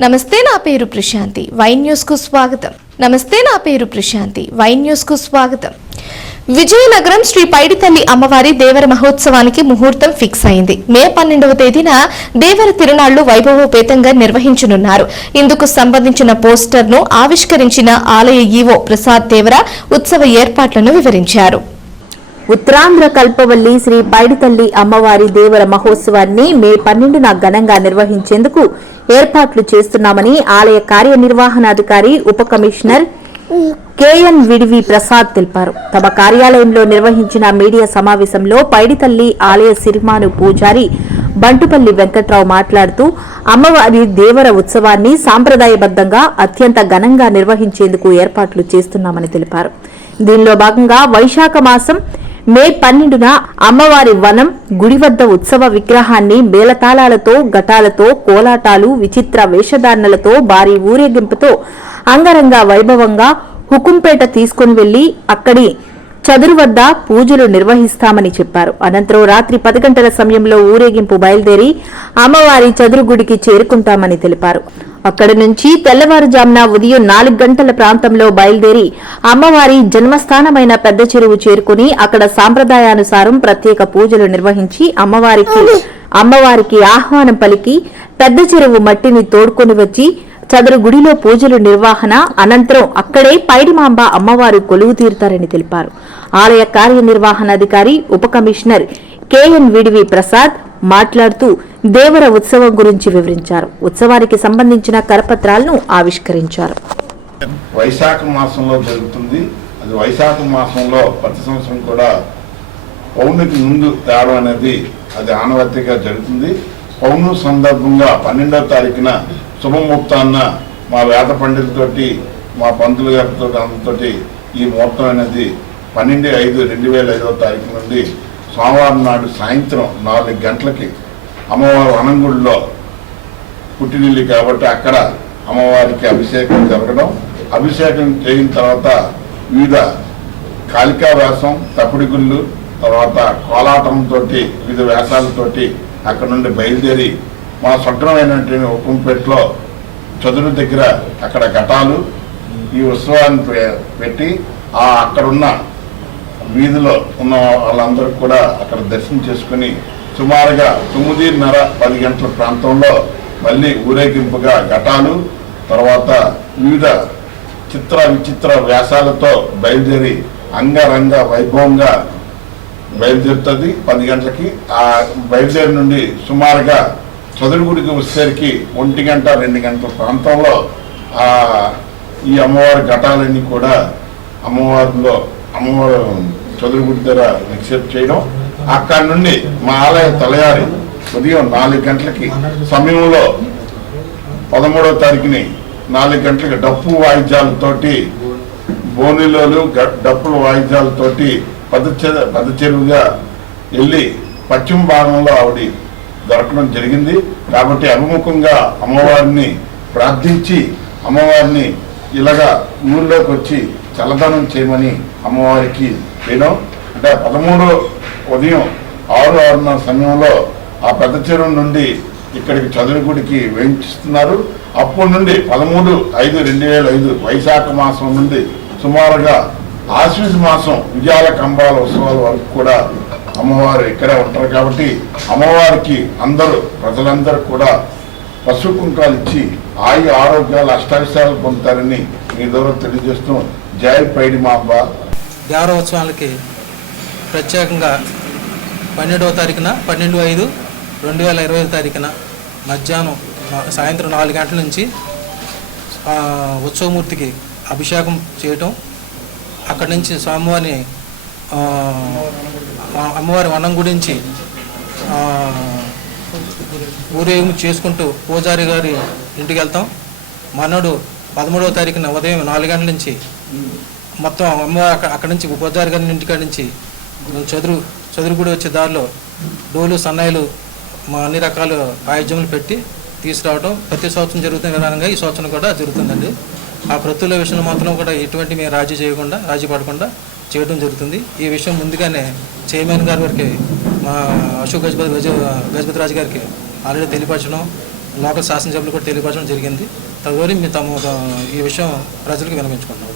నమస్తే నా పేరు ప్రశాంతి. వై న్యూస్కు స్వాగతం. నమస్తే నా పేరు ప్రశాంతి. వై న్యూస్కు స్వాగతం. విజయనగరం శ్రీ పైడితల్లి అమ్మవారి దేవర మహోత్సవానికి ముహూర్తం ఫిక్స్ అయింది. మే పన్నెండవ తేదీన దేవర తిరునాళ్ళు వైభవోపేతంగా నిర్వహించనున్నారు. ఇందుకు సంబంధించిన పోస్టర్ను ఆవిష్కరించిన ఆలయ ఈవో ప్రసాద్ దేవర ఉత్సవ ఏర్పాట్లను వివరించారు. ఉత్తరాంధ్ర కల్పవల్లి శ్రీ పైడితల్లి అమ్మవారి దేవర మహోత్సవాన్ని మే పన్నెండున ఘనంగా నిర్వహించేందుకు ఏర్పాట్లు చేస్తున్నామని ఆలయ కార్యనిర్వహణాధికారి ఉప కమిషనర్ కేఎన్ విడివి ప్రసాద్ తెలిపారు. తమ కార్యాలయంలో నిర్వహించిన మీడియా సమావేశంలో పైడితల్లి ఆలయ సిరిమాను పూజారి బంటుపల్లి వెంకట్రావు మాట్లాడుతూ అమ్మవారి దేవర ఉత్సవాన్ని సాంప్రదాయబద్ధంగా అత్యంత ఘనంగా నిర్వహించేందుకు ఏర్పాట్లు చేస్తున్నామని తెలిపారు. దీనిలో భాగంగా వైశాఖ మాసం మే పన్నెండున అమ్మవారి వనం గుడి వద్ద ఉత్సవ విగ్రహాన్ని మేళతాళాలతో ఘటాలతో కోలాటాలు విచిత్ర వేషధారణలతో భారీ ఊరేగింపుతో అంగరంగ వైభవంగా హుకుంపేట తీసుకుని వెళ్ళి అక్కడి చదురు వద్ద పూజలు నిర్వహిస్తామని చెప్పారు. అనంతరం రాత్రి పది గంటల సమయంలో ఊరేగింపు బయలుదేరి అమ్మవారి చదురు గుడికి చేరుకుంటామని తెలిపారు. అక్కడి నుంచి తెల్లవారుజామున ఉదయం నాలుగు గంటల ప్రాంతంలో బయలుదేరి అమ్మవారి జన్మస్థానమైన పెద్ద చెరువు చేరుకుని అక్కడ సాంప్రదాయానుసారం ప్రత్యేక పూజలు నిర్వహించి అమ్మవారికి అమ్మవారికి ఆహ్వానం పలికి పెద్ద చెరువు మట్టిని తోడుకొని వచ్చి చదురు గుడిలో పూజలు నిర్వహణ అనంతరం అక్కడే పైడిమాంబ అమ్మవారు కొలువు తీరుతారని తెలిపారు. ఆలయ కార్యనిర్వహణాధికారి ఉప కమిషనర్ కేఎన్ విడివి ప్రసాద్ మాట్లాడుతూ దేవర ఉత్సవం గురించి వివరించారు. ఉత్సవానికి సంబంధించిన కరపత్రాలను ఆవిష్కరించారు. వైశాఖ మాసంలో జరుగుతుంది. అది వైశాఖ మాసంలో ప్రతి సంవత్సరం కూడా పౌర్ణికి ముందు తేడా అనేది అది ఆనవాయితీగా జరుగుతుంది. పౌర్ణమి సందర్భంగా పన్నెండవ తారీఖున శుభముహూర్తాన్న మా వేద పండితులతోటి మా పంతులు గారితో అందరితోటి ఈ ముహూర్తం అనేది పన్నెండు ఐదు రెండు వేల ఐదవ తారీఖు నుండి సోమవారం నాడు సాయంత్రం నాలుగు గంటలకి అమ్మవారు అనంగుడిలో పుట్టినిల్లు కాబట్టి అక్కడ అమ్మవారికి అభిషేకం జరగడం. అభిషేకం చేయిన తర్వాత వివిధ కాళికా వ్యాసం తప్పుడు గుళ్ళు తర్వాత కోలాటంతో వివిధ వ్యాసాలతోటి అక్కడ నుండి బయలుదేరి మా స్వగ్రమైనటువంటి ఉప్పంపేటలో చదురు దగ్గర అక్కడ ఘటాలు ఈ ఉత్సవాన్ని పెట్టి ఆ అక్కడున్న వీధిలో ఉన్న వాళ్ళందరూ కూడా అక్కడ దర్శనం చేసుకుని సుమారుగా తొమ్మిదిన్నర పది గంటల ప్రాంతంలో మళ్ళీ ఊరేగింపుగా ఘటాలు తర్వాత వివిధ చిత్ర విచిత్ర వ్యాసాలతో బయలుదేరి అంగరంగ వైభవంగా బయలుదేరుతుంది. పది గంటలకి ఆ బయలుదేరి నుండి సుమారుగా చదురుగుడికి వచ్చేసరికి ఒంటి గంట రెండు గంటల ప్రాంతంలో ఆ ఈ అమ్మవారి ఘటాలన్నీ కూడా అమ్మవారిలో అమ్మవారు చదువుగుడి దగ్గర నిక్షేప్ చేయడం. అక్కడి నుండి మా ఆలయ తలయారి ఉదయం నాలుగు గంటలకి సమయంలో పదమూడవ తారీఖుని నాలుగు గంటలకి డప్పు వాయిద్యాలతోటి బోనిలోలు డప్పుల వాయిద్యాలతోటి పద చె- చెరువుగా వెళ్ళి పశ్చిమ భాగంలో ఆవిడ దొరకడం జరిగింది. కాబట్టి అభిముఖంగా అమ్మవారిని ప్రార్థించి అమ్మవారిని ఇలాగా ఊళ్ళోకి వచ్చి చల్లదనం చేయమని అమ్మవారికి వేయడం అంటే పదమూడు ఉదయం ఆరు ఆరున్నర సమయంలో ఆ పెద్ద చెరువు నుండి ఇక్కడికి చదువుకుడికి వేయించిస్తున్నారు. అప్పటి నుండి పదమూడు ఐదు రెండు వేల ఐదు వైశాఖ మాసం నుండి సుమారుగా ఆశ్విజ మాసం విజయాల కంబాల ఉత్సవాల వరకు కూడా అమ్మవారు ఇక్కడే ఉంటారు కాబట్టి అమ్మవారికి అందరూ ప్రజలందరూ కూడా పశు కుంకాలు ఇచ్చి ఆయు ఆరోగ్యాలు అష్టావిషయాలు పొందుతారని మీ ద్వారా తెలియజేస్తూ జై పైడి మాంబ దేవరోత్సవాలకి ప్రత్యేకంగా పన్నెండవ తారీఖున పన్నెండు ఐదు రెండు వేల ఇరవై ఐదు తారీఖున మధ్యాహ్నం సాయంత్రం నాలుగు గంటల నుంచి ఉత్సవమూర్తికి అభిషేకం చేయటం అక్కడి నుంచి స్వామివారిని అమ్మవారి వనం గురించి ఊరేగింపు చేసుకుంటూ పూజారి గారి ఇంటికి వెళ్తాం. మనడు పదమూడవ తారీఖున ఉదయం నాలుగు గంటల నుంచి మొత్తం అమ్మవారు అక్కడ అక్కడి నుంచి పూజారి గారి ఇంటికాడ నుంచి చదురు చదురుగుడి వచ్చే దారిలో డోలు సన్నాయిలు మా అన్ని రకాల ఆయుధ్యములు పెట్టి తీసుకురావడం ప్రతి సంవత్సరం జరుగుతున్న విధానంగా ఈ సంవత్సరం కూడా జరుగుతుందండి. ఆ ప్రతుల విషయంలో మాత్రం కూడా ఎటువంటి మేము రాజీ చేయకుండా రాజీ పడకుండా చేయడం జరుగుతుంది. ఈ విషయం ముందుగానే చైర్మన్ గారి వారికి మా అశోక్ గజపతి గజ గజపతి రాజు గారికి ఆల్రెడీ తెలియపరచడం లోకల్ శాసనసభ్యులు కూడా తెలియపరచడం జరిగింది. తదుపరి మీ తమ ఈ విషయం ప్రజలకు వినమించుకుంటాం